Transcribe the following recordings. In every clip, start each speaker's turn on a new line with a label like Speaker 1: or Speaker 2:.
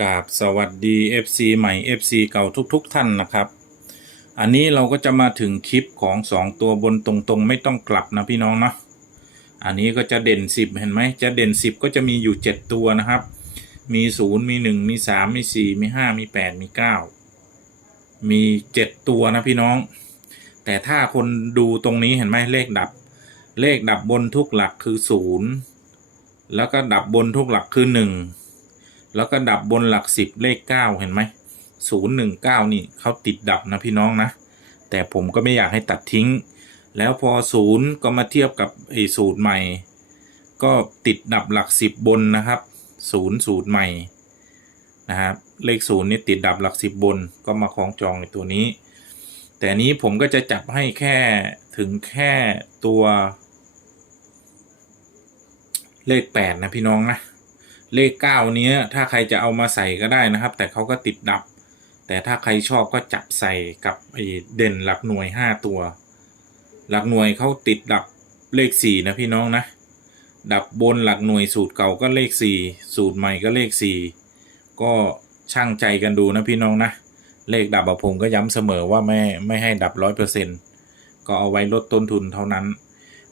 Speaker 1: กราบสวัสดี FC ใหม่ FC เก่าทุกๆทท่านนะครับ อันนี้เราก็จะมาถึงคลิปของ 2 ตัวบนตรงๆ ไม่ต้องกลับนะพี่น้องเนาะอันนี้ก็จะเด่น 10 เห็นไหมจะเด่น 10 ก็จะมีอยู่ 7 ตัวนะครับ มี 0 มี 1 มี 3 มี 4 มี 5 มี 8 มี 9 มี 7 ตัวนะพี่น้อง แต่ถ้าคนดูตรงนี้เห็นไหมเลขดับ เลขดับบนทุกหลักคือ 0 แล้วก็ดับบนทุกหลักคือ 1 แล้วก็ดับบนหลักสิบเลขเก้าเห็นไหมศูนย์หนึ่งเก้านี่เขาติดดับนะพี่น้องนะ แต่ผมก็ไม่อยากให้ตัดทิ้ง แล้วพอศูนย์ก็มาเทียบกับไอ้สูตรใหม่ ก็ติดดับหลักสิบบนนะครับศูนย์สูตรใหม่นะครับเลขศูนย์นี่ติดดับหลักสิบบนก็มาคล้องจองในตัวนี้ แต่นี้ผมก็จะจับให้แค่ถึงแค่ตัว เลขแปดนะพี่น้องนะ เลขเก้าเนี้ย ถ้าใครจะเอามาใส่ก็ได้นะครับ แต่เขาก็ติดดับ แต่ถ้าใครชอบก็จับใส่กับไอ้เด่นหลักหน่วยห้าตัว หลักหน่วยเขาติดดับเลขสี่นะพี่น้องนะ ดับบนหลักหน่วยสูตรเก่าก็เลขสี่สูตรใหม่ก็เลขสี่ก็ช่างใจกันดูนะพี่น้องนะ เลขดับผมก็ย้ำเสมอว่าไม่ไม่ให้ดับร้อยเปอร์เซ็นก็เอาไว้ลดต้นทุนเท่านั้น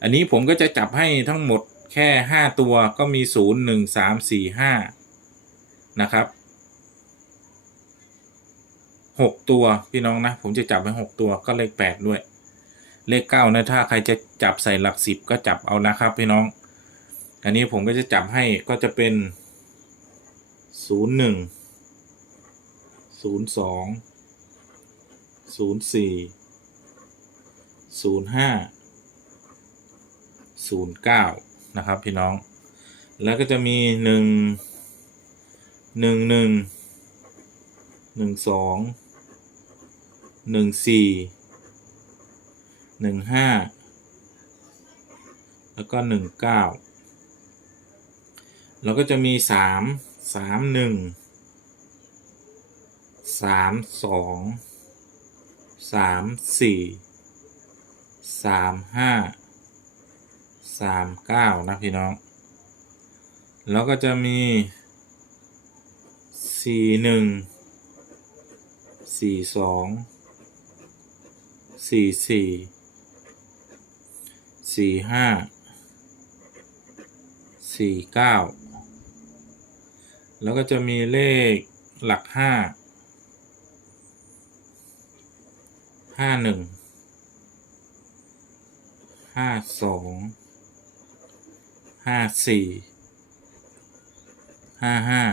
Speaker 1: อันนี้ผมก็จะจับให้ทั้งหมด แค่ห้าตัวก็มีศูนย์หนึ่งสามสี่ห้านะครับหกตัวพี่น้องนะ ผมจะจับไว้หกตัวก็เลขแปดด้วย เลขเก้านะถ้าใครจะจับใส่หลักสิบก็จับเอานะครับพี่น้อง อันนี้ผมก็จะจับให้ก็จะเป็นศูนย์หนึ่งศูนย์สองศูนย์สี่ศูนย์ห้าศูนย์เก้า นะครับ พี่น้อง แล้วก็จะมีหนึ่งหนึ่งหนึ่งหนึ่งสองหนึ่งสี่หนึ่งห้าแล้วก็หนึ่งเก้าแล้วก็จะมีสามสามหนึ่งสามสองสามสี่สามห้า สามเก้านะพี่น้อง แล้วก็จะมีสี่หนึ่งสี่สองสี่สี่สี่ห้าสี่เก้าแล้วก็จะมีเลขหลักห้าห้าหนึ่งห้าสอง ห้าสี่ห้าห้า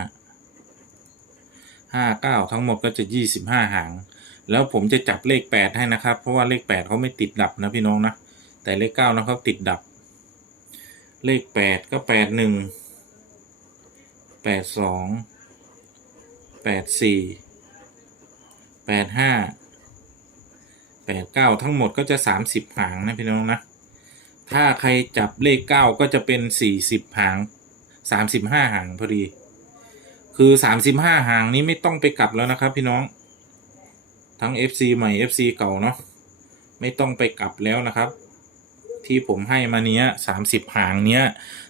Speaker 1: ห้าเก้าทั้งหมดก็จะยี่สิบห้าหาง แล้วผมจะจับเลขแปดให้นะครับ เพราะว่าเลขแปดเขาไม่ติดดับนะพี่น้องนะ แต่เลขเก้านะเขาติดดับ เลขแปดก็แปดหนึ่งแปดสองแปดสี่แปดห้าแปดเก้าทั้งหมดก็จะสามสิบหางนะพี่น้องนะ ถ้าใครจับเลขเก้าก็จะเป็นสี่สิบหางสามสิบห้าหางพอดี คือสามสิบห้าหางนี้ไม่ต้องไปกลับแล้วนะครับพี่น้อง ทั้ง FC ใหม่ FC เก่าเนาะไม่ต้องไปกลับแล้วนะครับ ที่ผมให้มาเนี้ยสามสิบหางเนี้ย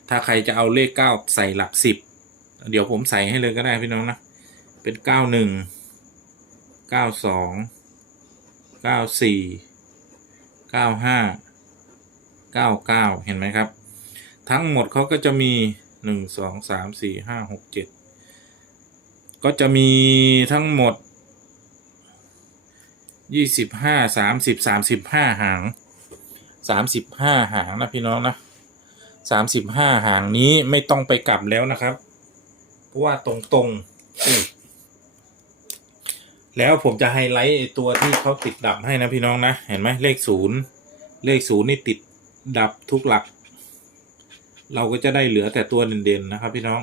Speaker 1: ถ้าใครจะเอาเลขเก้าใส่หลักสิบเดี๋ยวผมใส่ให้เลยก็ได้พี่น้องนะ เป็นเก้าหนึ่งเก้าสองเก้าสี่เก้าห้า เก้าเก้าเห็นไหมครับ ทั้งหมดเขาก็จะมีหนึ่งสองสามสี่ห้าหกเจ็ดก็จะมีทั้งหมดยี่สิบห้าสามสิบสามสิบห้าหางสามสิบห้าหางนะพี่น้องนะสามสิบห้าหางนี้ไม่ต้องไปกลับแล้วนะครับ เพราะว่าตรงๆแล้วผมจะไฮไลท์ตัวที่เขาติดดับให้นะพี่น้องนะ เห็นไหมเลขศูนย์เลขศูนย์นี่ติด ดับทุกหลัก เราก็จะได้เหลือแต่ตัวเด่นๆนะครับพี่น้อง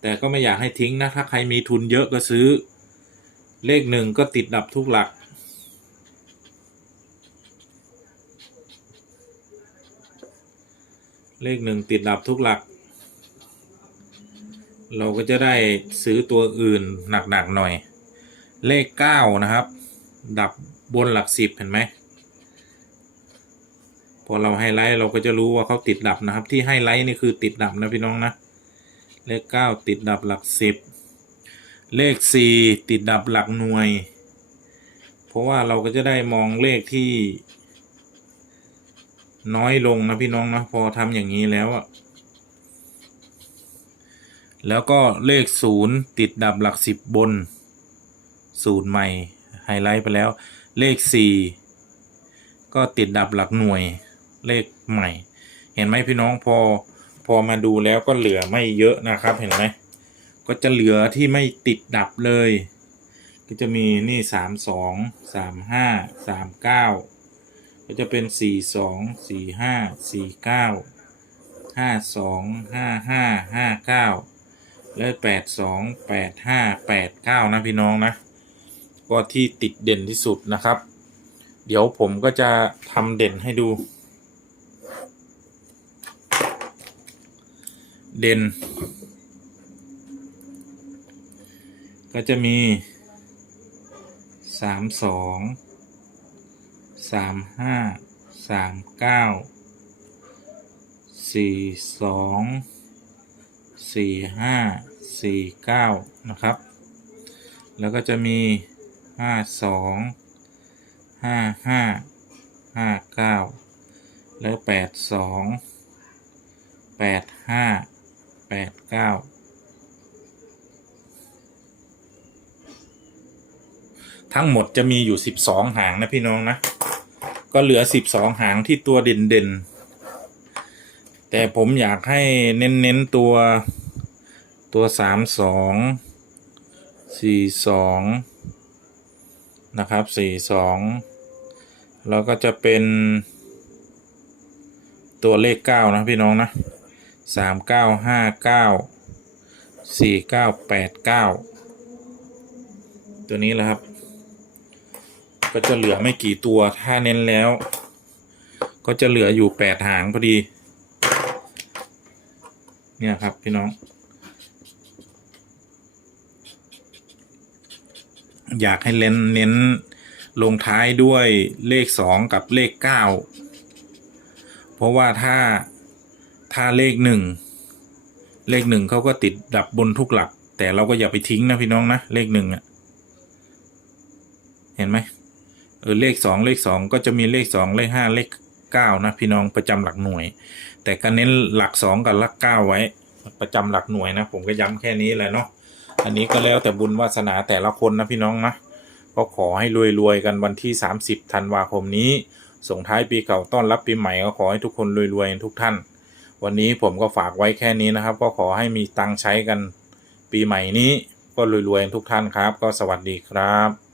Speaker 1: แต่ก็ไม่อยากให้ทิ้งนะ ถ้าใครมีทุนเยอะก็ซื้อ เลขหนึ่งก็ติดดับทุกหลัก เลขหนึ่งติดดับทุกหลัก เราก็จะได้ซื้อตัวอื่นหนักๆหน่อย เลขเก้านะครับ ดับบนหลักสิบเห็นไหม พอเราไฮไลท์เราก็จะรู้ว่าเขาติดดับนะครับ ที่ไฮไลท์นี่คือติดดับนะพี่น้องนะ เลขเก้าติดดับหลักสิบเลขสี่ติดดับหลักหน่วย เพราะว่าเราก็จะได้มองเลขที่ น้อยลงนะพี่น้องนะพอทำอย่างนี้แล้วอะแล้วก็เลขศูนย์ติดดับหลักสิบบนศูนย์ใหม่ไฮไลท์ไปแล้วเลขสี่ก็ติดดับหลักหน่วย เลขใหม่ เห็นไหมพี่น้องพอพอมาดูแล้วก็เหลือไม่เยอะนะครับเห็นไหมก็จะเหลือที่ไม่ติดดับเลย ก็จะมีนี่สามสองสามห้าสามเก้าก็จะเป็นสี่สองสี่ห้าสี่เก้าห้าสองห้าห้าห้าเก้าและแปดสองแปดห้าแปดเก้านะพี่น้องนะ ก็ที่ติดเด่นที่สุดนะครับ เดี๋ยวผมก็จะทำเด่นให้ดู เด่น ก็จะมีสามสองสามห้าสามเก้าสี่สองสี่ห้าสี่เก้านะครับ แล้วก็จะมีห้าสองห้าห้าห้าเก้าแล้วแปดสองแปดห้า แปดเก้าทั้งหมดจะมีอยู่สิบสองหางนะพี่น้องนะ ก็เหลือสิบสองหางที่ตัวเด่นเด่นๆแต่ผมอยากให้เน้นเน้นๆตัวตัวสามสองสี่สองนะครับสี่สองแล้วก็จะเป็นตัวเลขเก้านะพี่น้องนะ สามเก้าห้าเก้าสี่เก้าแปดเก้าตัวนี้แหละครับ ก็จะเหลือไม่กี่ตัวถ้าเน้นแล้ว ก็จะเหลืออยู่แปดหางพอดี เนี่ยครับพี่น้อง อยากให้เน้นเน้นลงท้ายด้วยเลขสองกับเลขเก้าเพราะว่าถ้าาเลขหนึ่งเลขหนึ่งเขาก็ติดดับบนทุกหลัก แต่เราก็อย่าไปทิ้งนะพี่น้องนะเลขหนึ่งอะเห็นไหมเออเลขสองเลขสองก็จะมีเลขสองเลขห้าเลขเก้านะพี่น้องประจำหลักหน่วย แต่ก็เน้นหลักสองกับหลักเก้าไว้ ประจำหลักหน่วยนะ ผมก็ย้ำแค่นี้แหละเนาะอันนี้ก็แล้วแต่บุญวาสนาแต่ละคนนะพี่น้องนะก็ขอให้รวยๆกันวันที่ 30ธันวาคมนี้ส่งท้ายปีเก่าต้อนรับปีใหม่ก็ขอให้ทุกคนรวยๆทุกท่าน วันนี้ผมก็ฝากไว้แค่นี้นะครับ ก็ขอให้มีตังค์ใช้กันปีใหม่นี้ก็รวยๆทุกท่านครับ ก็สวัสดีครับ